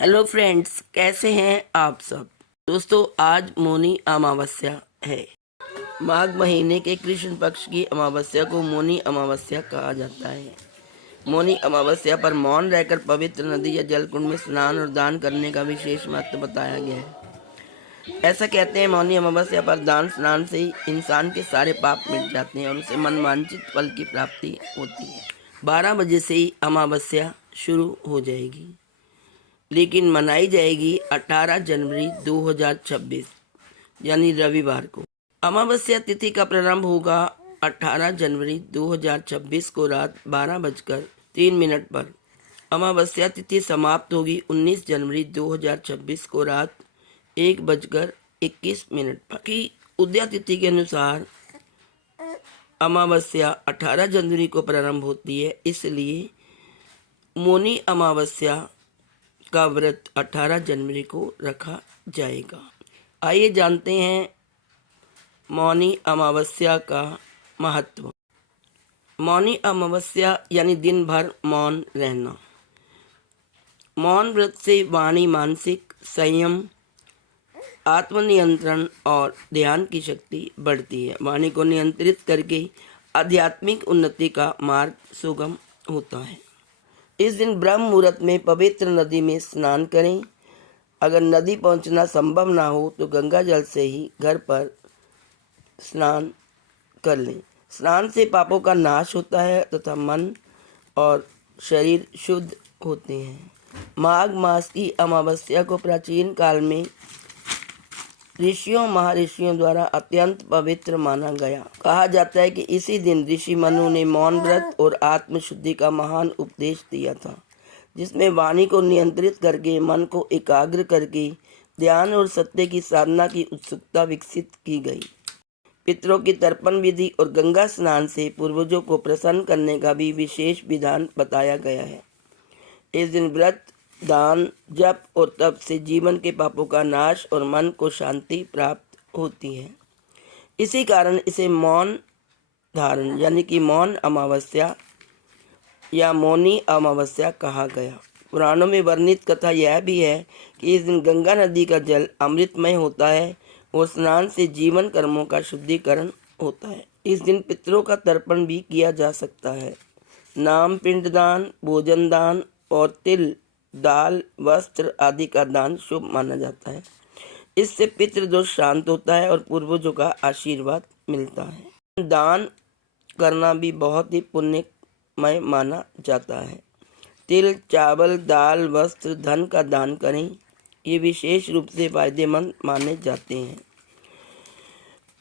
Hello friends, कैसे हैं आप सब। दोस्तों, आज मौनी अमावस्या है। माघ महीने के कृष्ण पक्ष की अमावस्या को मौनी अमावस्या कहा जाता है। मौनी अमावस्या पर मौन रहकर पवित्र नदी या जलकुंड में स्नान और दान करने का विशेष महत्व बताया गया है। ऐसा कहते हैं, मौनी अमावस्या पर दान स्नान से ही इंसान के सारे पाप मिट जाते हैं और उसे मनवांछित फल की प्राप्ति होती है। 12 बजे से ही अमावस्या शुरू हो जाएगी, लेकिन मनाई जाएगी 18 जनवरी 2026 यानी रविवार को। अमावस्या तिथि का प्रारंभ होगा 18 जनवरी 2026 को रात 12:03 पर। अमावस्या तिथि समाप्त होगी 19 जनवरी 2026 को रात 1:21 पर। की उदया तिथि के अनुसार अमावस्या 18 जनवरी को प्रारंभ होती है, इसलिए मौनी अमावस्या का व्रत 18 जनवरी को रखा जाएगा। आइए जानते हैं मौनी अमावस्या का महत्व। मौनी अमावस्या यानी दिन भर मौन रहना। मौन व्रत से वाणी मानसिक संयम, आत्मनियंत्रण और ध्यान की शक्ति बढ़ती है। वाणी को नियंत्रित करके आध्यात्मिक उन्नति का मार्ग सुगम होता है। इस दिन ब्रह्म मुहूर्त में पवित्र नदी में स्नान करें। अगर नदी पहुंचना संभव ना हो तो गंगा जल से ही घर पर स्नान कर लें। स्नान से पापों का नाश होता है तथा मन और शरीर शुद्ध होते हैं। माघ मास की अमावस्या को प्राचीन काल में ऋषियों महर्षियों द्वारा अत्यंत पवित्र माना गया। कहा जाता है कि इसी दिन ऋषि मनु ने मौन व्रत और आत्मशुद्धि का महान उपदेश दिया था, जिसमें वाणी को नियंत्रित करके मन को एकाग्र करके ध्यान और सत्य की साधना की उत्सुकता विकसित की गई। पितरों की तर्पण विधि और गंगा स्नान से पूर्वजों को प्रसन्न करने का भी विशेष विधान बताया गया है। इस दिन व्रत, दान, जप और तप से जीवन के पापों का नाश और मन को शांति प्राप्त होती है। इसी कारण इसे मौन धारण यानी कि मौन अमावस्या या मौनी अमावस्या कहा गया। पुराणों में वर्णित कथा यह भी है कि इस दिन गंगा नदी का जल अमृतमय होता है और स्नान से जीवन कर्मों का शुद्धिकरण होता है। इस दिन पितरों का तर्पण भी किया जा सकता है। नाम, पिंडदान, भोजन दान और तिल, दाल, वस्त्र आदि का दान शुभ माना जाता है। इससे पितृदोष शांत होता है और पूर्वजों का आशीर्वाद मिलता है। दान करना भी बहुत ही पुण्यमय माना जाता है। तिल, चावल, दाल, वस्त्र, धन का दान करें। ये विशेष रूप से फायदेमंद माने जाते हैं।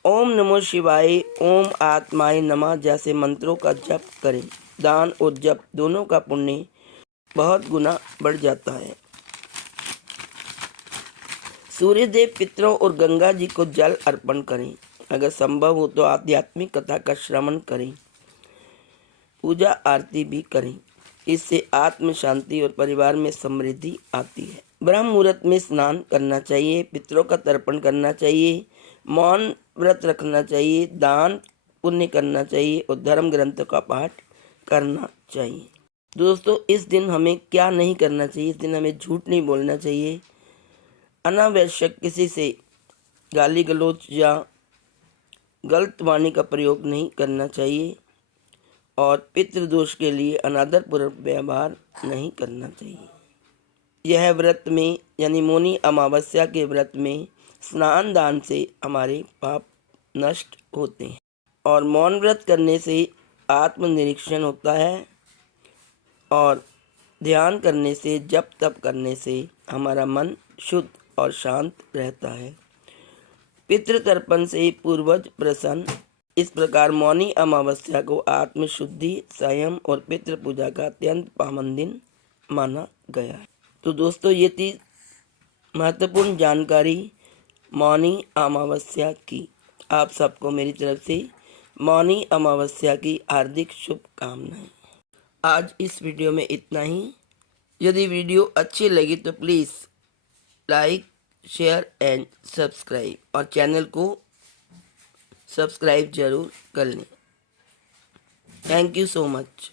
ओम नमो शिवाय, ओम आत्माय नमः जैसे मंत्रों का जप करें। दान और जप दोनों का पुण्य बहुत गुना बढ़ जाता है। सूर्यदेव, पितरों और गंगा जी को जल अर्पण करें। अगर संभव हो तो आध्यात्मिक कथा का श्रवण करें, पूजा आरती भी करें। इससे आत्म शांति और परिवार में समृद्धि आती है। ब्रह्म मुहूर्त में स्नान करना चाहिए, पितरों का तर्पण करना चाहिए, मौन व्रत रखना चाहिए, दान पुण्य करना चाहिए और धर्म ग्रंथों का पाठ करना चाहिए। दोस्तों, इस दिन हमें क्या नहीं करना चाहिए। इस दिन हमें झूठ नहीं बोलना चाहिए, अनावश्यक किसी से गाली गलौज या गलत वाणी का प्रयोग नहीं करना चाहिए और पितृदोष के लिए अनादरपूर्वक व्यवहार नहीं करना चाहिए। यह व्रत में यानी मौनी अमावस्या के व्रत में स्नान दान से हमारे पाप नष्ट होते हैं और मौन व्रत करने से आत्मनिरीक्षण होता है और ध्यान करने से, जप तप करने से हमारा मन शुद्ध और शांत रहता है। पितृतर्पण से पूर्वज प्रसन्न। इस प्रकार मौनी अमावस्या को आत्मशुद्धि, संयम और पितृ पूजा का अत्यंत पावन दिन माना गया है। तो दोस्तों, ये थी महत्वपूर्ण जानकारी मौनी अमावस्या की। आप सबको मेरी तरफ से मौनी अमावस्या की हार्दिक शुभकामनाएं। आज इस वीडियो में इतना ही। यदि वीडियो अच्छी लगी तो please like, share and subscribe और चैनल को सब्सक्राइब जरूर कर लें। Thank you so much.